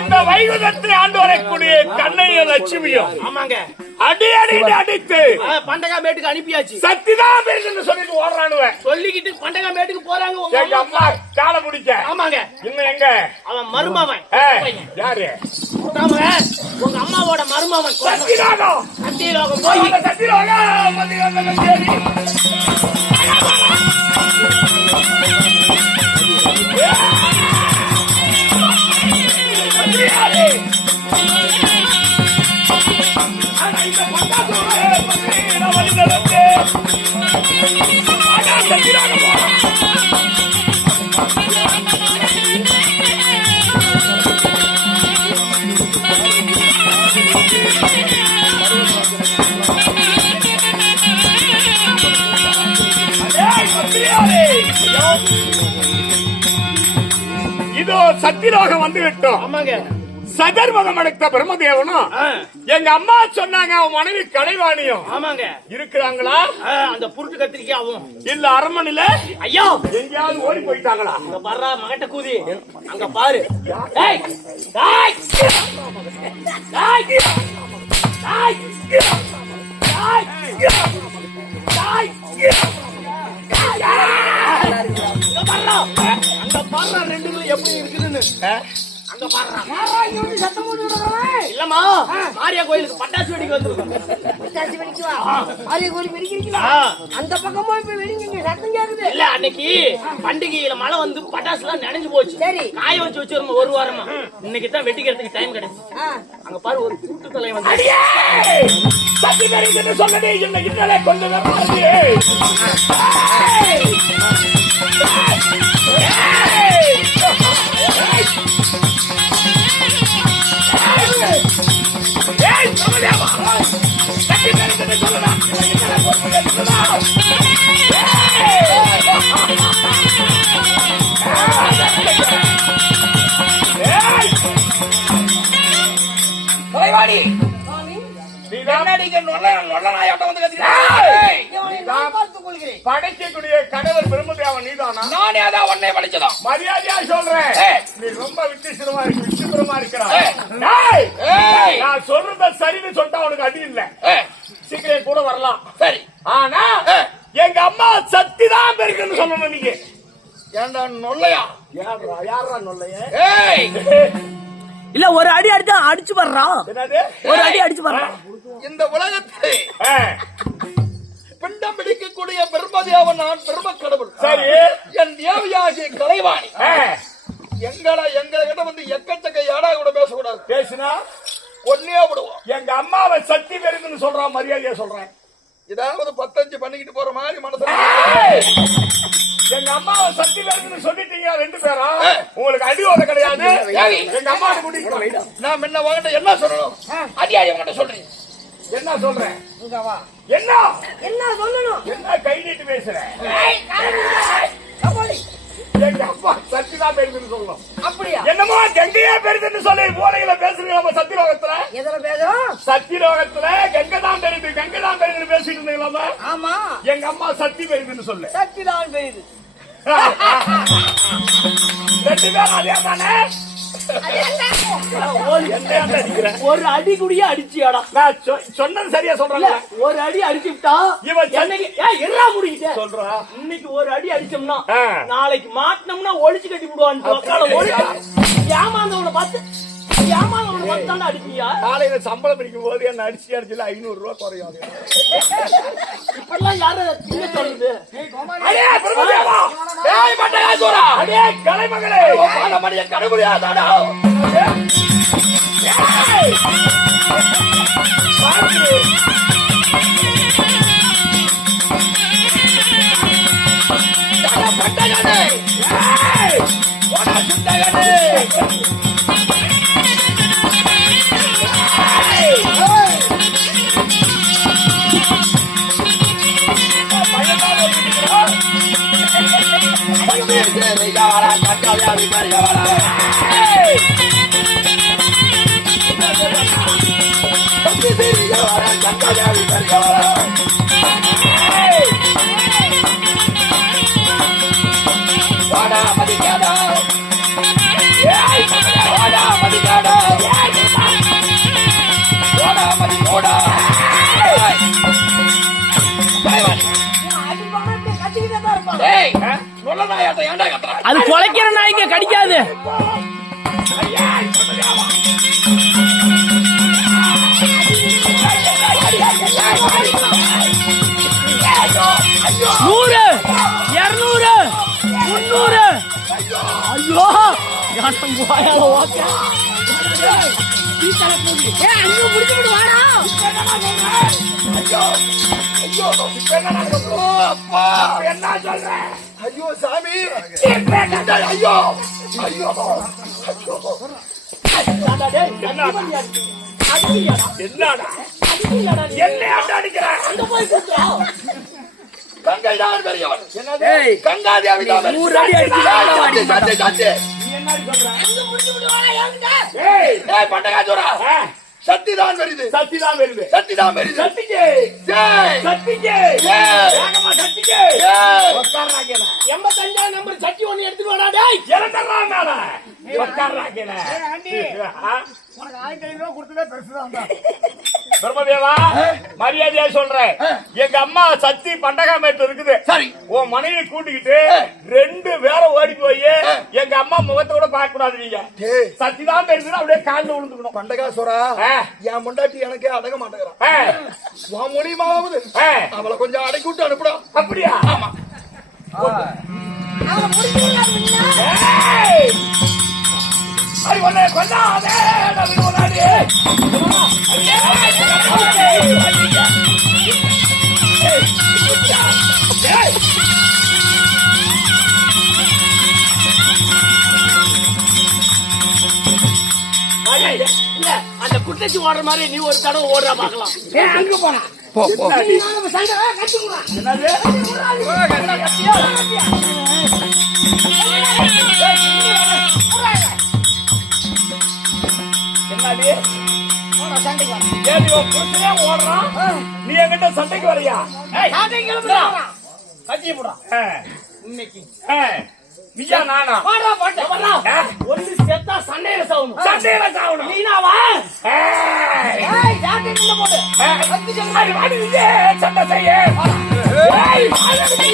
இந்த வைகுந்தத்தை ஆண்டு வரக்கூடிய கண்ணையும் லட்சுமியும் ஆமாங்க அடி அடி அடித்து பண்டகா மேட்டுக்கு அனுப்பியாச்சு. சத்திதான் பேசுன்னு சொல்லிட்டு ஓடுறானுவன். சொல்லிக்கிட்டு பண்டகா மேட்டுக்கு போறாங்க. எங்க அம்மா காலை பிடிக்க. ஆமாங்க. இன்னும் எங்க அவன் மருமவன். யாரு? உங்க அம்மாவோட மருமவன் சத்தியலோகம். சத்தியலோகம் போய் சத்தியலோகம் இதோ சத்தியலோகம் வந்து விட்டோம். ஆமாங்க. சதர்மதம் எடுத்த பிரம்மதேவனும் எங்க அம்மா சொன்னாங்க அவன் மனைவி கலைவாணியும் ஆமாங்க இருக்கிறாங்களா? அந்த புருட்டு கத்திரிக்காவும் இல்ல அரண்மனையில ஐயோ எங்கேயாவது ஓடி போயிட்டாங்களா? அங்க பாரு மகட்ட கூதி அங்க பாரு. அங்க பாரு ரெண்டு எப்படி இருக்குதுன்னு அங்க பாரு. இல்லம்மா மாரியா கோயிலுக்கு பட்டாசு வெடிக்க வந்திருக்கோம். பட்டாசு வெடிக்குவா? மாரியா கோயிலுக்கு வெடிக்கிறீங்களா? அந்த பக்கமா இப்ப வெடிங்க சத்தம் கேக்குது. இல்ல அன்னைக்கு பண்டிகையில மழை வந்து பட்டாசு எல்லாம் நனைஞ்சு போச்சு. சரி காய வச்சு வச்சிருந்தோம் ஒரு வாரமா. இன்னைக்கு தான் வெடிக்கிறதுக்கு டைம் கிடைச்சு. அங்க பாரு ஒரு கூட்டு தலை வந்து சொன்னதே இன்னைக்கு கொஞ்சம் படைக்கக்கூடிய கடவுள் பிரம்மதேவன் நீதானா? நானே அதான் உன்னை படைச்சதான். மரியாதையா சொல்றேன். நீ ரொம்ப விசித்திரமா இருக்கு, விசித்திரமா இருக்கிறாய். நான் சொல்றத சரின்னு சொல்லிட்டா உனக்கு அடி இல்ல, சீக்கிரம் கூட வரலாம். சரி, ஆனா எங்க அம்மா சத்திதான் பெருக்குன்னு சொல்லணும். நீங்க ஏண்டா நொல்லையா? யாரா நொல்லைய? இல்ல ஒரு அடி அடிச்சா அடிச்சு வர்றான். ஒரு அடி அடிச்சு வர்றான். இந்த உலகத்தை பிண்டம் பிடிக்கக்கூடிய பிரம்மதேவன் நான் பிரம்ம கடவுள். சரி, என் தேவையாகிய கலைவாணி எங்களை கிட்ட வந்து எக்கச்சக்க ஏடா கூட பேசக்கூடாது. பேசினா ஒன்னே விடுவோம். எங்க அம்மாவை சக்தி பெருக்குன்னு சொல்றான். மரியாதையா சொல்றேன். ஏதாவது 15 பண்ணிக்கிட்டு போற மாதிரி மனசு. எங்க அம்மாவை சக்தி பெருக்குன்னு சொல்லிட்டீங்க ரெண்டு பேரும். உங்களுக்கு அடி ஓட கிடையாது. எங்க அம்மா கூட்டிட்டு நான் முன்ன வாங்கிட்ட என்ன சொல்லணும்? அதிகாரி வாங்கிட்ட சொல்றேன். என்ன சொல்றேன்? என்ன என்ன சொல்லணும்? என்ன கை நீட்டு பேசுறேன்? எங்க அப்பா சத்திதான் பெருதுன்னு சொல்லணும். அப்படியா? என்னமோ கங்கையா பெருதுன்னு சொல்லி மூலையில பேசுறீங்க. நம்ம சத்தியலோகத்துல எதுல பேசுறோம்? சத்தியலோகத்துல கங்கைதான் பெருது, கங்கைதான் பெருதுன்னு பேசிட்டு இருந்தீங்களா? ஆமா. எங்க அம்மா சக்தி பெருதுன்னு சொல்லு. சக்தி தான் பெரிது. ரெண்டு பேரும் அதே தானே? ஒரு அடி குடியா அடிச்சியாடா? நான் சொன்னது சரியா சொல்றேன். ஒரு அடி அடிச்சுட்டா இவன் என்ன முடிக்கிட்ட சொல்றான். இன்னைக்கு ஒரு அடி அடிச்சோம்னா நாளைக்கு மாட்டினோம்னா ஒழிச்சு கட்டி விடுவான். ஏமாந்தவனை பார்த்து ஏமாந்தவனை பார்த்து தானே அடிப்பியா? காலையில சம்பளம் பிடிக்கும் போது என்ன அடிச்சு அடிச்சுல 500 ரூபாய் குறையாது. இப்பெல்லாம் யாரு சொல்லுது? அடே கலைமகளே, கடவுளியா தாடா கொள்ள நாயாட்ட ஏன்டா கத்துற? அது குலைக்கிற நாய்ங்க கடிக்காது. ஐயா, சொல்லுங்க. நூறு, 200, 300. ஐயோ யானம் போயால ஓகே. அங்க முடிச்சு விடு வாடா. ஐயோ ஐயோ என்னடா சொல்ற? ஓ அப்பா, என்ன சொல்ற? ஐயோ சாமி, ஐயோ ஐயோ ஐயோ என்னடா என்ன அடிக்கிற? கங்கை தான் பெரியவன். என்னது? கங்காதேவி தான் 100 அடி அடிச்சு சாத்தி சாத்தி. நீ என்ன சொல்ற? அங்க முடிச்சு விடு வாடா ஏன்டா? ஏய் ஏய் பட்டகாஜோரா, சக்தி தான் வருது, சக்தி தான் வருது. சக்தி தான் வருது. சக்திக்கு ஜெய் சக்திக்கு ஜெய் வேகமா சக்திக்கு ஜெய். உட்கார்றாங்கல 85 நம்பர் சட்டி ஒண்ணு எடுத்துட்டு வாடா டேய். இறந்தறானாடா உட்கார்றாங்கல உனக்கு 1500 ரூபா கொடுத்ததே பெருசுதான். பிரம்மதேவா மரியாதையா சொல்றேன். எங்க அம்மா சக்தி பண்டகாமேட்டு இருக்குது. சரி, உன் மனைவி கூட்டிக்கிட்டு 2 பேரும் ஓடி போய் எங்க அம்மா முகத்தை கூட பார்க்க கூடாது. நீங்க டேய் சக்தி தான் தெரிஞ்சு அப்படியே காலில் விழுந்துக்கணும். பண்டகாசுரா, ஆ. என் முண்டாட்டி எனக்கே அடங்க மாட்டேங்கிறான். ஆ, உன் மூலியமாவது ஆ. அவளை கொஞ்சம் அடக்கி விட்டு அனுப்புடா. அப்படியா? ஆமா. அவ முடிச்சு விடுறா. ஏய்! அடி ஒண்ணே கொல்லாதே நபி முன்னாடி. இல்ல அந்த குட்டச்சி ஓடுற மாதிரி நீ ஒரு தடவை ஓடுறா பார்க்கலாம். அங்க போடா. போ போ. நம்ம சண்டை கட்டி விடுறா. என்னது? என்னடி? சண்டைக்கு வா. ஏன் இவன் புருஷனே ஓடுறான்? நீ என்கிட்ட சண்டைக்கு வரியா? ஏய், சண்டைக்கு கிளம்புடா. கட்டி போடா ஆ, இன்னைக்கு. ஆ, நீயா நானா? வாடா பாட்டு வாடா. ஆ, ஒண்ணு செத்தா சண்டையில சாவணும். சண்டையில சாவணும். நீனாவா? ஏய், ஏய் ஜாக்கெட் உள்ள போடு. அடி வாடி நீயே சண்டை செய்ய. ஏய், வாடி.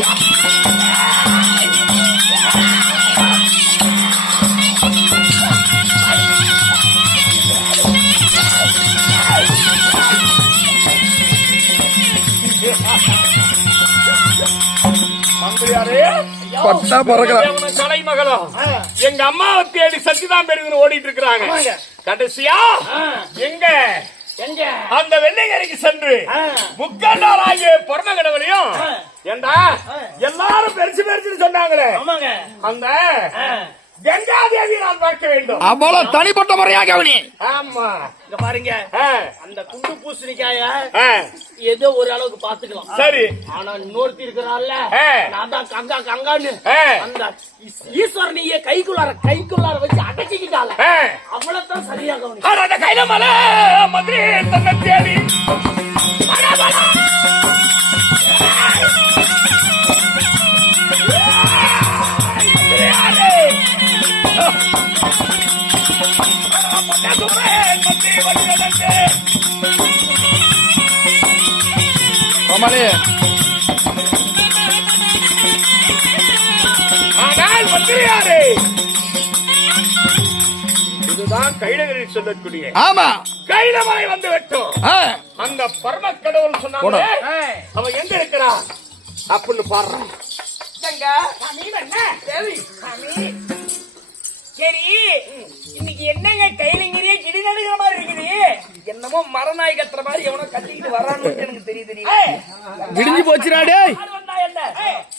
மந்திரியாரே, பட்டா பறக்கலாம். தேவன கலைமகளும் எங்க அம்மாவை தேடி சத்திதான் பெருங்குன்னு ஓடிட்டு இருக்கிறாங்க. கடைசியா எங்க எங்க? அந்த வெள்ளையறைக்கு சென்று முக்கண்டாராகிய பரமகடவனையும் ஏண்டா எல்லாரும் பெருசு பெருசுன்னு சொன்னாங்களே, ஆமாங்க. அந்த கங்காதேவி நான் பார்க்க வேண்டும். அவ்வளவு தனிப்பட்ட முறையா கவனி. ஆமா, இங்க பாருங்க, ஆ, அந்த குண்டு பூசணிக்காய ஆ, ஏதோ ஒரு அளவுக்கு பாத்துக்கலாம். சரி. ஆனா இன்னொருத்தி இருக்கிறாள்ல, ஆ. நான் தான் கங்கா கங்கான்னு ஆ. அந்த ஈஸ்வரனையே கைக்குள்ளார வச்சு அடக்கிக்கிட்டால. ஆ. அவ்வளவுதான் சரியா கவனி. ஆனா அந்த கையில மலை மந்திரி தன்னை தேடி மலை, மலை. மந்திரியாரே. பொன்னா சொல்றேன், மந்திரி வழிநடந்து. ஆமாலே. ஆனால் மந்திரியாரே, இதுதான் கைலகிரி சொல்லக்கூடிய ஆமா. கைலமலை வந்து வெட்டும். ஆ. அந்த பரம கடவுள் சொன்னாங்க, அவன் எங்க இருக்கிறா அப்படின்னு பாடுறான். சரி, இன்னைக்கு என்னங்க கைலங்கிரியே கிடி நடுகிற மாதிரி இருக்குது. என்னமோ மரநாய் கத்துற மாதிரி எவனோ கத்திக்கிட்டு வரான்னு எனக்கு தெரியுது. விடிஞ்சு போச்சுடா டேய்.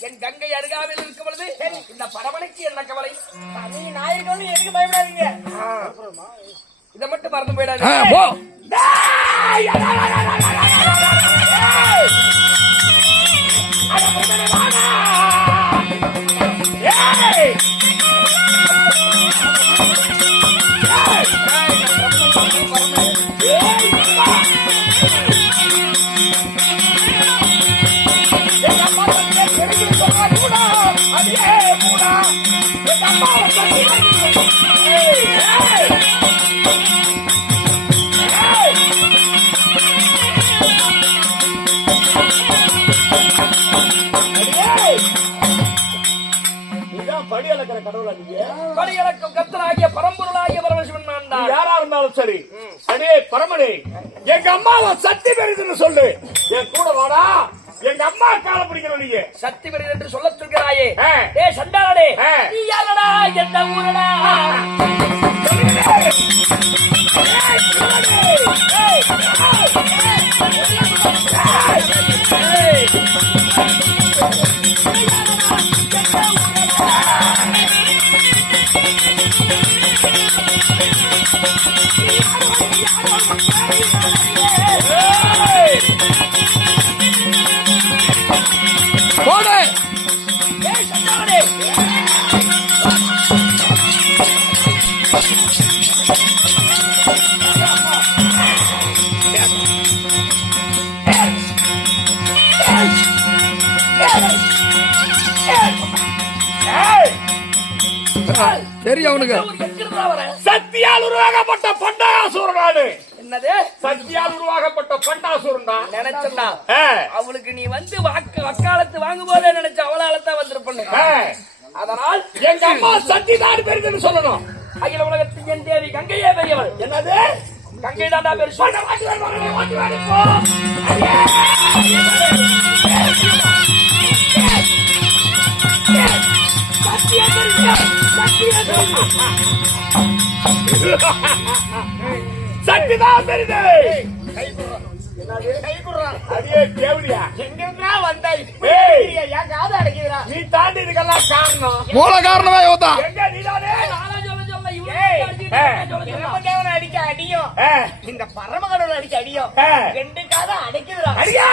என் கங்கை அருகாமையில் இருக்கும் பொழுது இந்த பரமனுக்கு என்ன கவலை? நீ நாயகன்னு எதுக்கு பயப்படாதீங்க. இதை மட்டும் மறந்து போயிடாது. ஆ, போ. ஏய்! இழக்கிற கடவுளா நீங்க? கொடி இழக்கும் கர்த்தனாகிய பரம்பொருளாகிய பரமசிவன் நான் தான். யாரா இருந்தாலும் சரி, அடே பரமனே, எங்க அம்மாவை சக்தி பெரிதுன்னு சொல்லு. என் கூட வாடா. எங்க அம்மா கால பிடிக்கிற நீங்க சக்தி பெரிது என்று சொல்ல சொல்கிறாயே. ஆ. ஏய் சண்டாளனே, ஆ. நீ யாரடா? எந்த ஊரடா? போடு. ஏய் சண்டாளனே, தெரியும் அவனுக்கு. எங்கிருந்தா வர? சக்தியால் உருவாக்கப்பட்ட பண்டாசுரன் நானு. என்னது? சக்தியால் உருவாக்கப்பட்ட பண்டாசுரன் தான். நினைச்சா ஆ. அவளுக்கு நீ வந்து வக்காலத்து வாங்கும் போதே நினைச்ச அவளால தான் வந்திருப்பண்ணு. ஆ. அதனால் எங்க அம்மா சக்தி தான் பெரிதுன்னு சொல்லணும். அகில உலகத்தின் என் தேவி கங்கையே பெரியவள். என்னது? கங்கை தாண்டா பெருசு. சக்தி தான் பெரிது. கை குடுறா. அடியே தேவடியா, எங்கிருந்தா வந்தாய்? ஏய். என் காது அடைக்குதுடா. நீ தாண்டி இதுக்கெல்லாம் காரணம் மூல காரணமே இவன்தான். எங்க நீதானே? நானா சொல்ல இவரு ஏய், அடிச்சிட்டு நான் சொல்ல சொல்ல. பிரம்மதேவனை அடிக்க அடியும், ஆ. இந்த பரமகடவுளை அடிக்க அடியும். ஆ. ரெண்டு காதை அடைக்குதுடா. அடியே.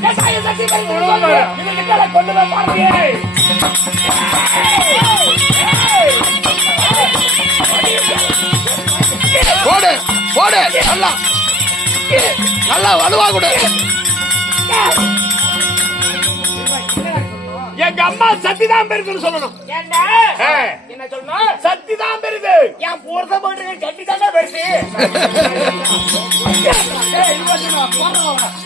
என் தாயை சக்தி பெரிதுன்னு சொல்லு. இதுக்கிட்ட கொண்டு போய் பாருங்க. போடு போடு. நல்லா நல்லா வலுவா கொடு. எங்க அம்மா சக்தி தான் பெரிதுன்னு சொல்லணும். ஏண்டா? ஆ. என்ன சொல்லணும்? சக்தி தான் பெரிது. என் புருஷ போட்டு கட்டி தானே பெருசு.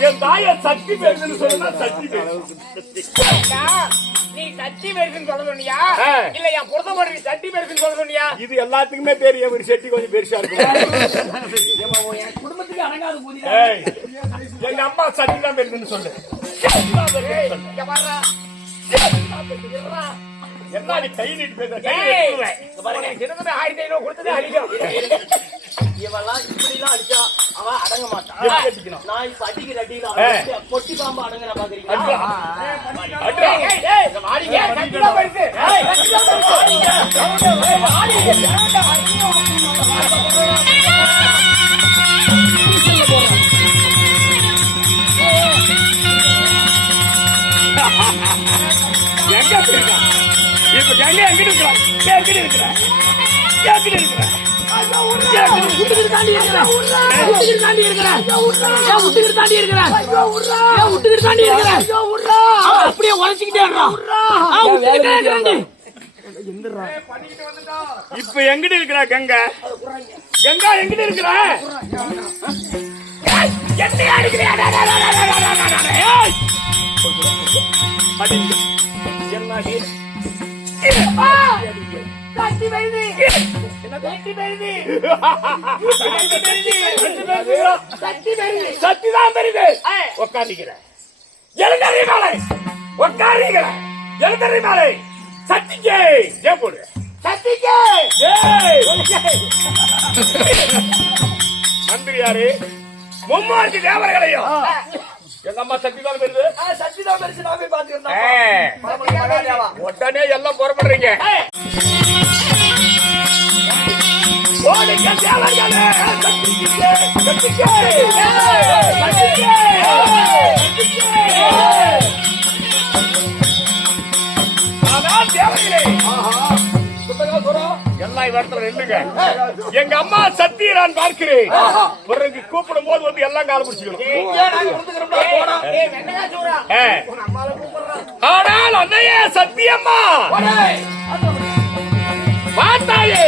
என் தாயை சக்தி பெரிதுன்னு சொல்லுனா சக்தி பெரிது. ஏண்டா, நீ சட்டி பெருசுன்னு சொல்ல சொன்னியா? ஆ. இல்ல என் புருஷ போட்டு நீ சட்டி பெருசுன்னு சொல்ல சொன்னியா? இது எல்லாத்துக்குமே தெரியும். ஒரு செட்டி கொஞ்சம் பெருசா இருக்கும். என் குடும்பத்துக்கு அடங்காத போதி. ஏய், எங்க அம்மா சக்தி தான் பெரிதுன்னு சொல்லு. சக்தி தான் பெரிதுன்னு சொல்லு. இங்க பாருடா. என்ன நீ கை நீட்டு பேசுற? கை ஏய், எடுத்துருவேன். இங்க பாருங்க, கிட்டத்தட்ட 1500 கொடுத்ததே அதிகம். இவெல்லாம் இப்படி எல்லாம் அடிச்சா அவன் அடங்க மாட்டான். எப்படி அடிக்கணும்? நான் இப்ப அடிக்கிற அடியில ஆ. பொட்டி பாம்பு அடங்குற பாக்குறீங்களா? அட்ரா. அட்ரா. ஏய், ஏய், ஏய், சட்டி தான் பெருசு. ஏய், சட்டி தான் பெருசு. எங்க இருக்கா? இப்ப கங்கை எங்கிட்டு இருக்கிறா? எங்கிட்டு இருக்கிறா? எங்கிட்டு இருக்கிறா? விட்டுக்கிட்டு தாண்டி இருக்கிறேன். விட்டுக்கிட்டு தாண்டி இருக்கிறேன். ஏன் விட்டுக்கிட்டு தாண்டி இருக்கிறேன்? ஏன் விட்டுக்கிட்டு தாண்டி இருக்கிறேன்? அவன் அப்படியே உழைச்சிக்கிட்டே இருக்கான். விட்டுக்கிட்டே இருக்கிறேன். இப்ப எங்கிட்டு இருக்கிறா கங்கை? கங்கா எங்கிட்டு இருக்கிறா? ஏய், என்னைய அடிக்கிறியா? டா, டா, டா, டா, டா, டா, டா, டா, டா, ஏய். அடிங்க. என்னடி? சட்டி பெருசு. சட்டி பெருசு. சட்டி பெருசு. சக்தி தான் பெரிது. உட்காந்துக்கிறேன். எழுந்தறி மேலே உட்காருகிறேன். எழுந்தறி மேலே சக்திக்கு ஜெய போடு. சட்டிக்கு. ஏய், மந்திரியாரு மும்மூர்த்தி தேவர்களையும் எங்க அம்மா சக்தி தான் பெரிது. சச்சிதான் பெருசு நான் போய் பாத்துக்கிறேன். உடனே எல்லாம் புறப்படுறீங்க. ஓடிக்க தேவர்களே, சக்திக்கு ஜெய, சக்திக்கு ஜெய, சக்திக்கு ஜெய, சக்திக்கு ஜெய. ஆனால் தேவர்களே, எல்லாம் இடத்துல நில்லுங்க. எங்க அம்மா சக்தியை நான் பார்க்கிறேன். பிறகு கூப்பிடும் போது வந்து எல்லாம் கால பிடிச்சிக்கணும். ஏய், வெண்டைக்காய் சோறா. உன் அம்மாவை கூப்பிடுறான். ஆனால் அன்னையே சத்தியம்மா பார்த்தாயே.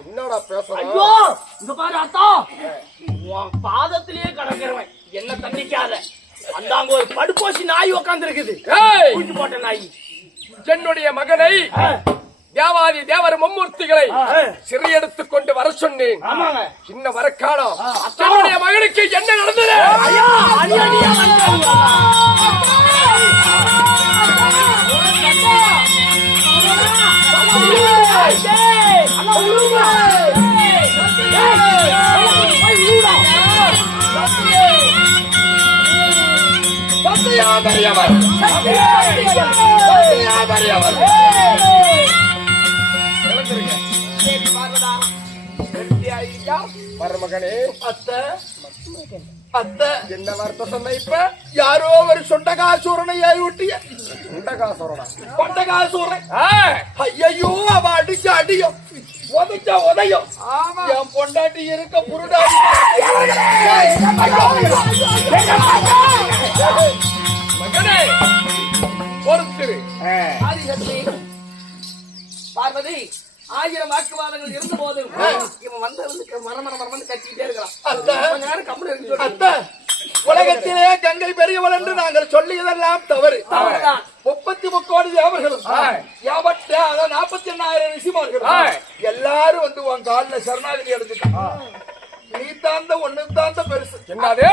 என்னடா பேசுற? ஐயோ இங்க பாரு அத்தா, உன் பாதத்திலேயே கடக்கிறவன் என்ன தண்டிக்காத. அந்தாங்க ஒரு படுப்போசி நாய் உட்கார்ந்து இருக்குது, குஞ்சு போட்ட நாய். என்னுடைய மகனை தேவாதி தேவர் மும்மூர்த்திகளை சிறையெடுத்துக் கொண்டு வர சொன்னேன். இன்னும் வர காணோம். என்னுடைய மகனுக்கு என்ன நடந்தது? ஐயா அடி அடியா வந்தாங்க. மருமகனே, அத்தை அத்தை என்ன வார்த்தை சொன்ன? இப்ப யாரோ ஒரு சொண்டகாசூரனை ஊட்டிய சொண்டகாசூரனா கொண்டகாசூரன். ஐயோ, அவ அடிச்ச அடியும் உதைச்ச உதையும் என் பொண்டாட்டி இருக்க புருடாடி. மகனே பொறுத்திரு. பார்வதி, 1000 வாக்குவாதங்கள் இருந்த போதும் இவன் வந்து மரமரமரமன்னு கத்திக்கிட்டே இருக்கிறான். கொஞ்ச நேரம் கம்பெனி இருக்கு. அத்தை, உலகத்திலே கங்கை பெரியவள் என்று நாங்கள் சொல்லியதெல்லாம் தவறு. 33 கோடி தேவர்களும் 48,000 ரிஷிமார்களும் எல்லாரும் வந்து உன் காலில சரணாகதி எடுத்துட்டான். நீ தாந்த ஒண்ணு தாந்த பெருசு. என்னது?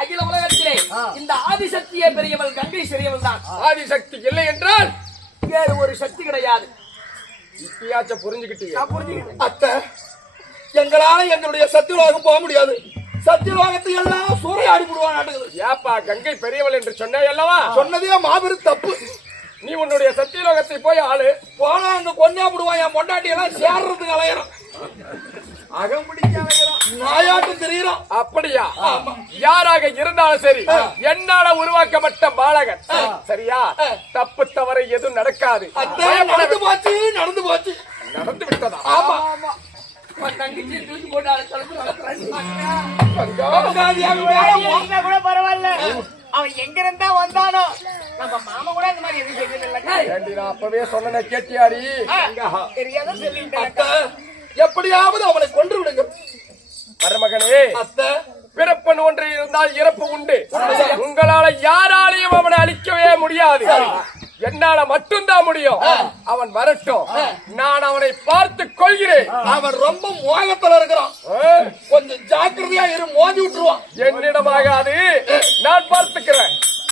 அகில உலகத்திலே இந்த ஆதிசக்தியே பெரியவள் கங்கை சிறியவள் தான். ஆதிசக்தி இல்லை என்றால் வேறு ஒரு சக்தி கிடையாது. இப்பயாச்ச புரிஞ்சுக்கிட்டீங்க? அத்தை, எங்களால எங்களுடைய சத்தியலோகம் போக முடியாது. சத்தியலோகத்தை எல்லாம் சூறையாடி விடுவான். ஏப்பா, கங்கை பெரியவள் என்று சொன்ன அல்லவா? சொன்னதே மாபெரும் தப்பு. நீ உன்னுடைய சத்தியலோகத்தை போய் ஆளு. போனா அங்க கொண்டே விடுவான். என் பொண்டாட்டி எல்லாம் சேர்றதுக்கு அலையிறான், அகம் பிடிக்க அலையிறான், நாயாட்டு தெரியுறான். அப்படியா? யாராக இருந்தாலும் சரி, என்னால உருவாக்கப்பட்ட பாலகன். சரியா? தப்பு தவறு எதுவும் நடக்காது. நடந்து போச்சு, நடந்து போச்சு, நடந்து விட்டதா? ஆமா, தங்கச்சி தூக்கி போட்டு கூட பரவாயில்ல. அவன் எங்க இருந்தா வந்தானோ, நம்ம மாமா கூட இந்த மாதிரி எதுவும் செஞ்சதில்லை. நான் அப்பவே சொன்ன கேட்டியாடி? தெரியாத சொல்லிட்டு எப்படியாவது அவனை கொன்று விடுங்க. மருமகனே, பிறப்பன் ஒன்று இருந்தால் இறப்பு உண்டு. உங்களால யாராலையும் அவனை அழிக்கவே முடியாது. என்னால மட்டும்தான் முடியும். அவன் வரட்டும், நான் அவனை பார்த்து கொள்கிறேன். அவன் ரொம்ப மோகத்துல இருக்கிறான், கொஞ்சம் ஜாக்கிரதையா இரு, மோதி விட்டுருவான். என்னிடமாகாது, நான் பார்த்துக்கிறேன்.